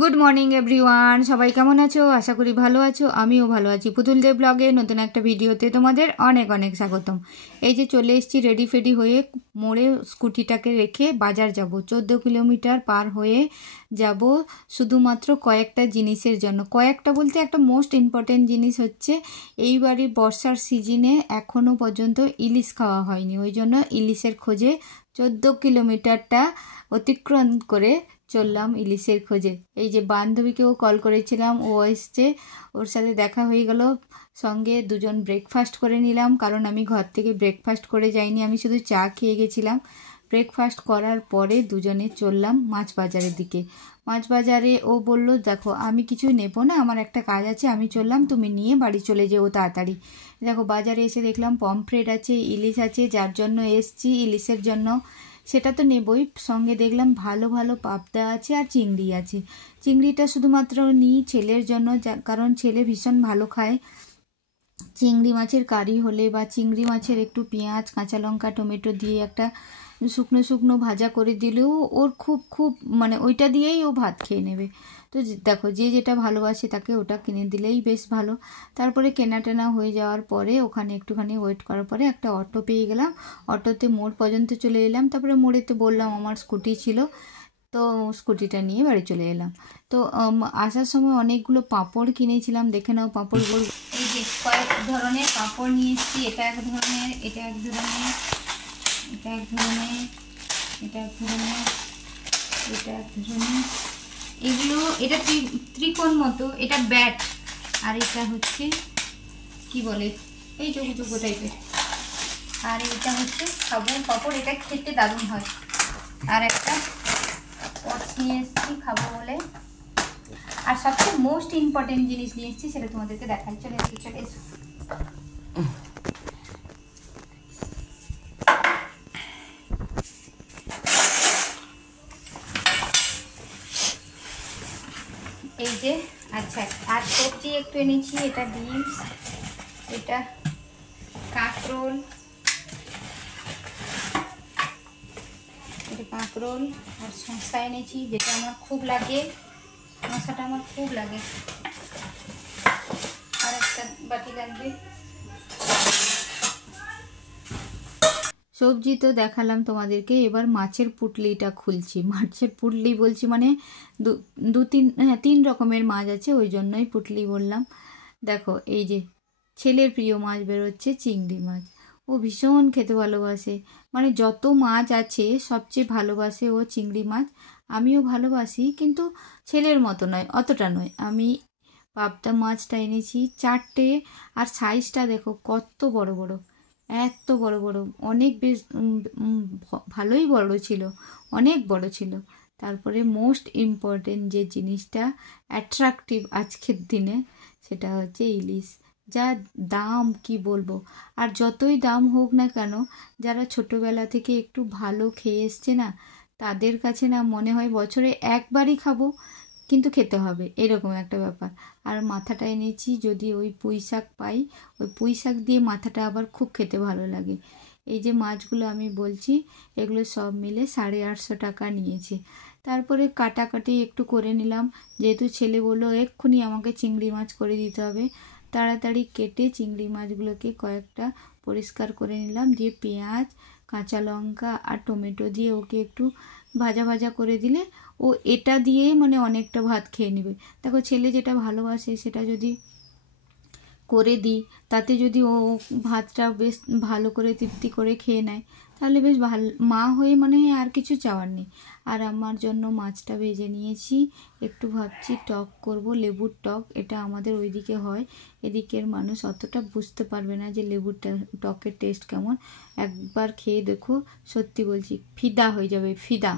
Good morning everyone, সবাই কেমন আছো? আশা করি ভালো আছো। আমিও ভালো আছি। পুতুল দেব ব্লগে নতুন একটা ভিডিওতে তোমাদের অনেক অনেক স্বাগতম। এই যে চলে এসেছি রেডি ফেডি হয়ে, মোড়ে স্কুটিটাকে রেখে বাজার যাব। 14 কিলোমিটার পার হয়ে যাব শুধুমাত্র কয়েকটা জিনিসের জন্য। কয়েকটা বলতে একটা মোস্ট ইম্পর্টেন্ট জিনিস হচ্ছে এইবারই বর্ষার সিজনে এখনও পর্যন্ত ইলিশ খাওয়া হয়নি, ওই জন্য ইলিশের খোঁজে 14 কিলোমিটারটা অতিক্রম করে চললাম ইলিশের খোঁজে। এই যে বান্ধবীকেও কল করেছিলাম, ও এসছে, ওর সাথে দেখা হয়ে গেল। সঙ্গে দুজন ব্রেকফাস্ট করে নিলাম, কারণ আমি ঘর থেকে ব্রেকফাস্ট করে যাইনি, আমি শুধু চা খেয়ে গেছিলাম। ব্রেকফাস্ট করার পরে দুজনে চললাম মাছ বাজারের দিকে। মাছ বাজারে ও বলল, দেখো আমি কিছু নেবো না, আমার একটা কাজ আছে, আমি চললাম, তুমি নিয়ে বাড়ি চলে যেও তাড়াতাড়ি। দেখো বাজারে এসে দেখলাম পমফ্রেট আছে, ইলিশ আছে, যার জন্য এসছি ইলিশের জন্য সেটা তো নেবই, সঙ্গে দেখলাম ভালো ভালো পাবদা আছে আর চিংড়ি আছে। চিংড়িটা শুধুমাত্র নিই ছেলের জন্য, কারণ ছেলে ভীষণ ভালো খায়। চিংড়ি মাছের কারি হলে বা চিংড়ি মাছের একটু পেঁয়াজ কাঁচা লঙ্কা টমেটো দিয়ে একটা শুকনো শুকনো ভাজা করে দিলেও ওর খুব খুব মানে ওইটা দিয়েই ও ভাত খেয়ে নেবে। তো দেখো যে যেটা ভালোবাসে তাকে ওটা কিনে দিলেই বেশ ভালো। তারপরে কেনা টেনা হয়ে যাওয়ার পরে ওখানে একটুখানি ওয়েট করার পরে একটা অটো পেয়ে গেলাম। অটোতে মোড় পর্যন্ত চলে এলাম। তারপরে মোড়েতে বললাম আমার স্কুটি ছিল, তো স্কুটিটা নিয়ে বাড়ি চলে এলাম। তো আসার সময় অনেকগুলো পাঁপড় কিনেছিলাম, দেখে নাও পাঁপড়গুলো। এই যে কয়েক ধরনের পাঁপড় নিয়ে এসেছি, এটা এক ধরনের, এটা এক ধরনের, এটা এক ধরনের, এটা এক ধরনের, এটা এক ধরনের। এগুলো এটা ত্রিকোণ মতো, এটা ব্যাট, আর এটা হচ্ছে কি বলে এই চোখো চোখো টাইপের, আর এটা হচ্ছে সাবুন পাঁপড়, এটা খেতে দারুণ হয়। আর একটা পটস নিয়ে এসেছি খাবো বলে। আর সবচেয়ে মোস্ট ইম্পর্টেন্ট জিনিস নিয়ে এসেছি, সেটা তোমাদেরকে দেখাই। চলে এসো চলে এসো। এই যে আচ্ছা, আর সবজি একটু এনেছি, এটা বিনস, এটা কাঁকরোল, এটা কাঁকরোল, আর শসা এনেছি, যেটা আমার খুব লাগে, মশাটা আমার খুব লাগে। আর একটা বাটি লাগবে। সবজি তো দেখালাম তোমাদেরকে, এবার মাছের পুঁটলিটা খুলছি। মাছের পুঁটলি বলছি মানে তিন রকমের মাছ আছে, ওই জন্যই পুঁটলি বললাম। দেখো এই যে ছেলের প্রিয় মাছ বেরোচ্ছে, চিংড়ি মাছ। ও ভীষণ খেতে ভালোবাসে, মানে যত মাছ আছে সবচেয়ে ভালোবাসে ও চিংড়ি মাছ। আমিও ভালোবাসি, কিন্তু ছেলের মতো নয়, অতটা নয়। আমি পাবদা মাছটা এনেছি 4টে, আর সাইজটা দেখো কত বড় বড়, এত বড় বড়, অনেক বেশ ভালোই বড় ছিল, অনেক বড় ছিল। তারপরে মোস্ট ইম্পর্টেন্ট যে জিনিসটা অ্যাট্রাকটিভ আজকের দিনে, সেটা হচ্ছে ইলিশ। যা দাম কি বলবো। আর যতই দাম হোক না কেন, যারা ছোটোবেলা থেকে একটু ভালো খেয়ে এসছে না, তাদের কাছে না মনে হয় বছরে একবারই খাবো, কিন্তু খেতে হবে, এরকম একটা ব্যাপার। আর মাথাটা এনেছি, যদি ওই পুঁই শাক পাই, ওই পুঁই শাক দিয়ে মাথাটা আবার খুব খেতে ভালো লাগে। এই যে মাছগুলো আমি বলছি, এগুলো সব মিলে 850 টাকা নিয়েছে। তারপরে কাটাকাটি একটু করে নিলাম, যেহেতু ছেলে বললো এক্ষুনি আমাকে চিংড়ি মাছ করে দিতে হবে। তাড়াতাড়ি কেটে চিংড়ি মাছগুলোকে কয়েকটা পরিষ্কার করে নিলাম, দিয়ে পেঁয়াজ কাঁচা লঙ্কা আর টমেটো দিয়ে ওকে একটু ভাজা ভাজা করে দিলে ও এটা দিয়েই মানে অনেকটা ভাত খেয়ে নেবে। দেখো ছেলে যেটা ভালোবাসে সেটা যদি করে দিই, তাতে যদি ও ভাতটা বেশ ভালো করে তৃপ্তি করে খেয়ে নেয়, তাহলে বেশ ভালো মা হয়ে মনে হয় আর কিছু চাওয়ার নেই। আর আমার জন্য মাছটা ভেজে নিয়েছি, একটু ভাবছি টক করব, লেবুর টক। এটা আমাদের ওইদিকে হয়, এদিকের মানুষ অতটা বুঝতে পারবে না যে লেবুর টকের টেস্ট কেমন। একবার খেয়ে দেখো, সত্যি বলছি ফিদা হয়ে যাবে, ফিদা।